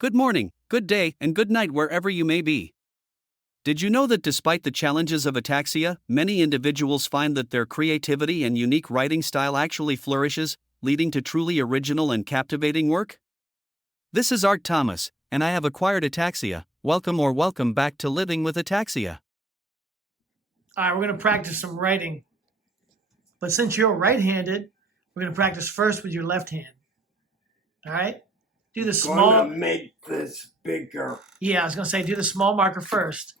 Good morning, good day, and good night wherever you may be. Did you know that despite the challenges of ataxia, many individuals find that their creativity and unique writing style actually flourishes, leading to truly original and captivating work? This is Art Thomas, and I have acquired ataxia. Welcome back to Living with Ataxia. All right, we're going to practice some writing. But since you're right-handed, we're going to practice first with your left hand. All right? Do the small. Gonna make this bigger. Yeah, I was going to say do the small marker first.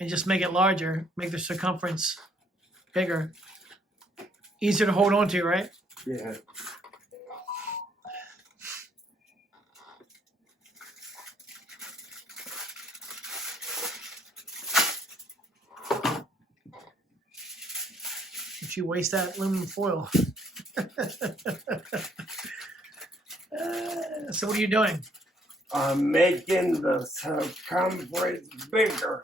And just make it larger. Make the circumference bigger. Easier to hold on to, right? Yeah. If you waste that aluminum foil. So what are you doing? I'm making the circumference bigger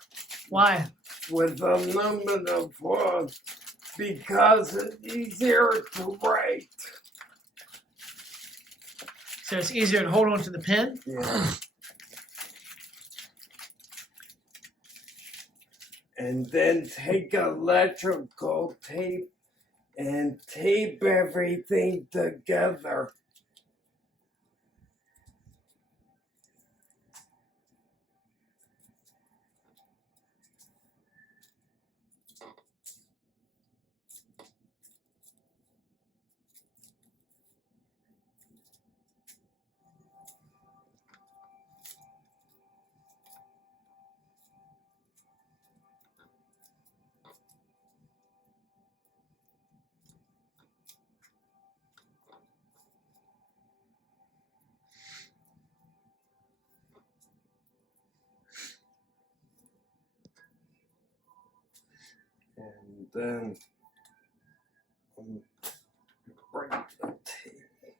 Why? with aluminum foil because it's easier to write. So it's easier to hold on to the pen? Yeah. And then take electrical tape and tape everything together. And then break the tape.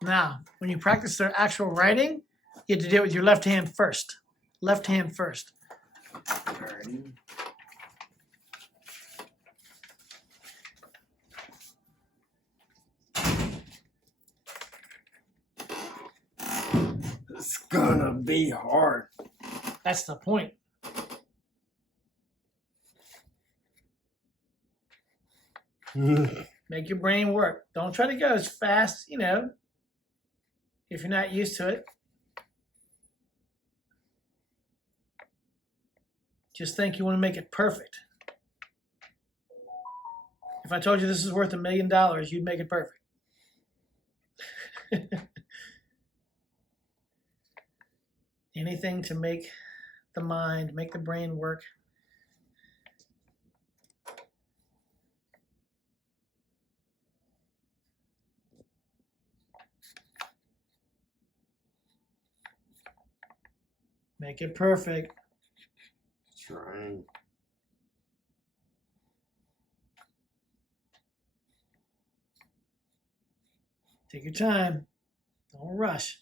Now, when you practice the actual writing, you have to do it with your left hand first. Left hand first. Ready? It's gonna be hard. That's the point. Make your brain work. Don't try to go as fast, if you're not used to it. Just think you want to make it perfect. If I told you this is worth $1 million, you'd make it perfect. Anything to make the mind, make the brain work. Make it perfect. Trying. Take your time. Don't rush.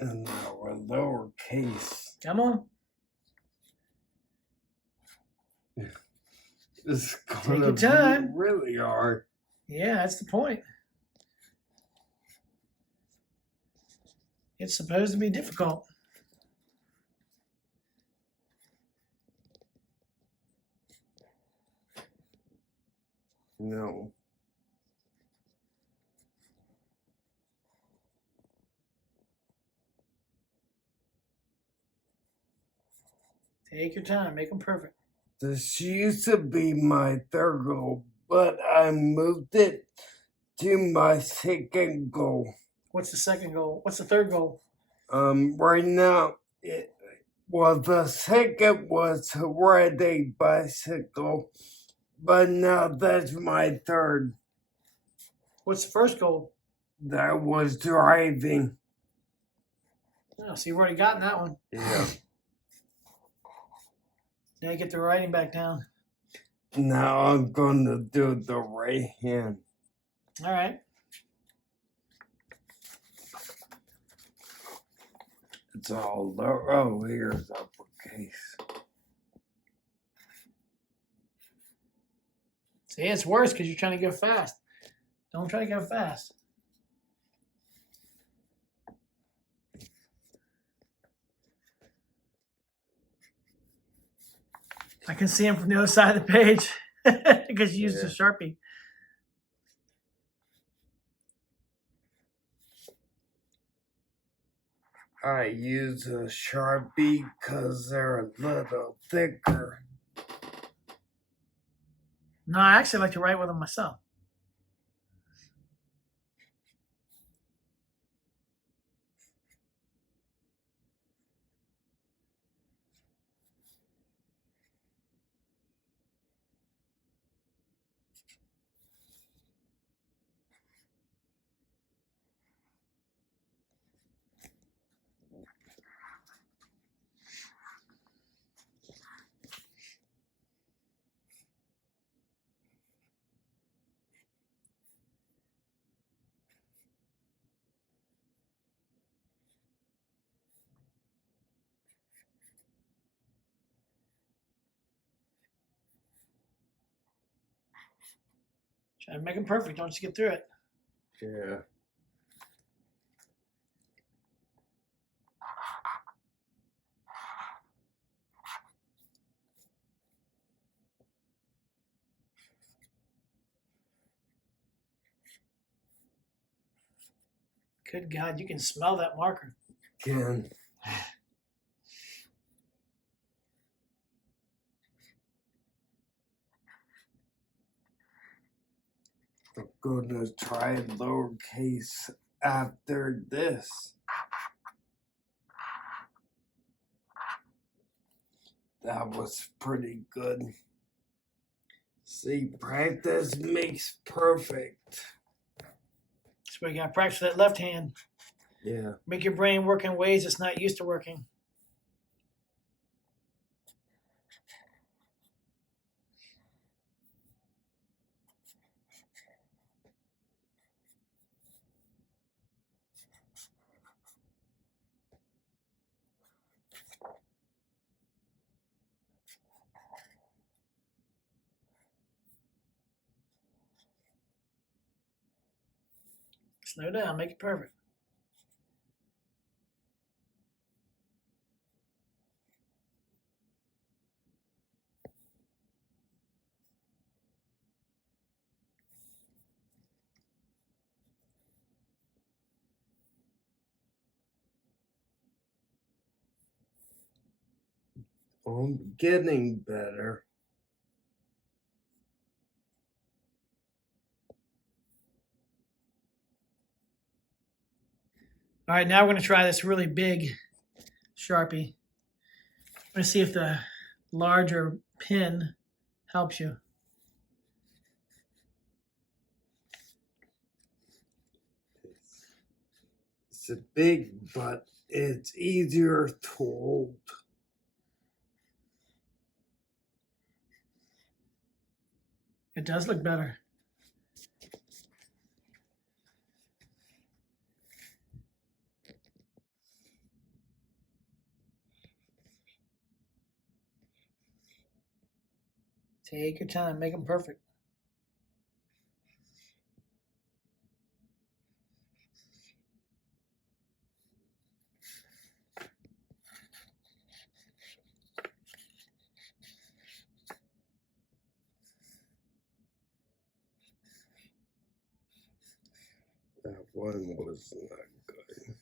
And now a lowercase. Come on. It's Take gonna your be time. really hard. Yeah, that's the point. It's supposed to be difficult. No. Take your time. Make them perfect. This used to be my third goal, but I moved it to my second goal. What's the second goal? What's the third goal? Right now, the second was to ride a bicycle, but now that's my third. What's the first goal? That was driving. Oh, so you've already gotten that one. Yeah. Now you get the writing back down. Now I'm going to do the right hand. All right. It's all lower. Oh, here's uppercase. See, it's worse because you're trying to go fast. Don't try to go fast. I can see him from the other side of the page because you used a Sharpie. I use a Sharpie because they're a little thicker. No, I actually like to write with them myself. Try to make them perfect. Don't just get through it. Yeah. Good God, you can smell that marker. Can. I'm going to try lowercase after this. That was pretty good. See, practice makes perfect. So you got to practice that left hand. Yeah. Make your brain work in ways it's not used to working. Slow down, make it perfect. I'm getting better. All right, now we're going to try this really big Sharpie. I'm going to see if the larger pin helps you. It's a big, but it's easier to hold. It does look better. Take your time, make them perfect. That one was not good.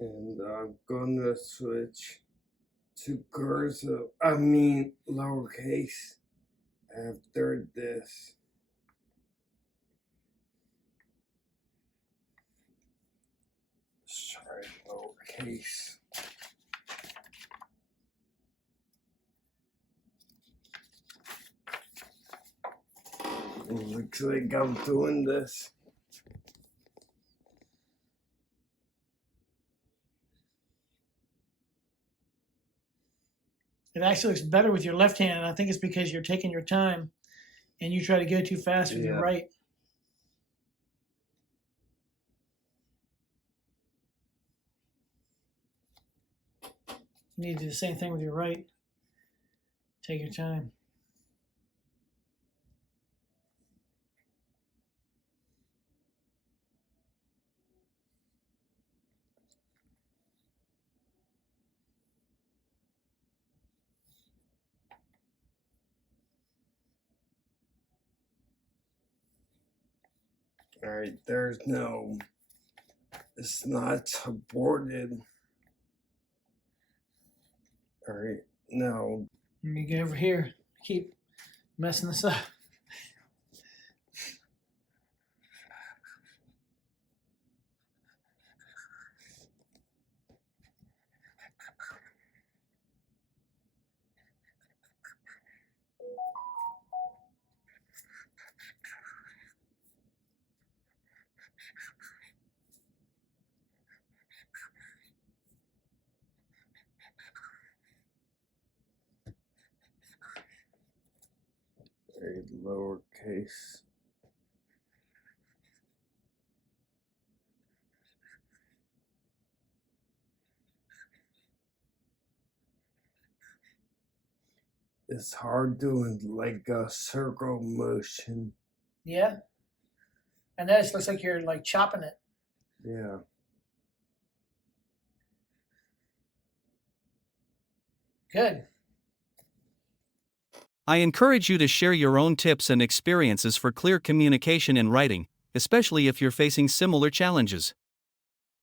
And I'm gonna switch to lowercase after this. Sorry, lowercase. Looks like I'm doing this. It actually looks better with your left hand, and I think it's because you're taking your time and you try to go too fast with your right. You need to do the same thing with your right. Take your time. All right, it's not supported. All right, now. Let me go over here. Keep messing this up. A lowercase. It's hard doing like a circle motion. Yeah. And that just looks like you're like chopping it. Yeah. Good. I encourage you to share your own tips and experiences for clear communication in writing, especially if you're facing similar challenges.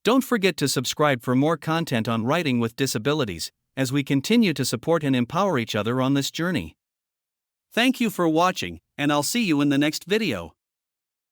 Don't forget to subscribe for more content on writing with disabilities, as we continue to support and empower each other on this journey. Thank you for watching, and I'll see you in the next video.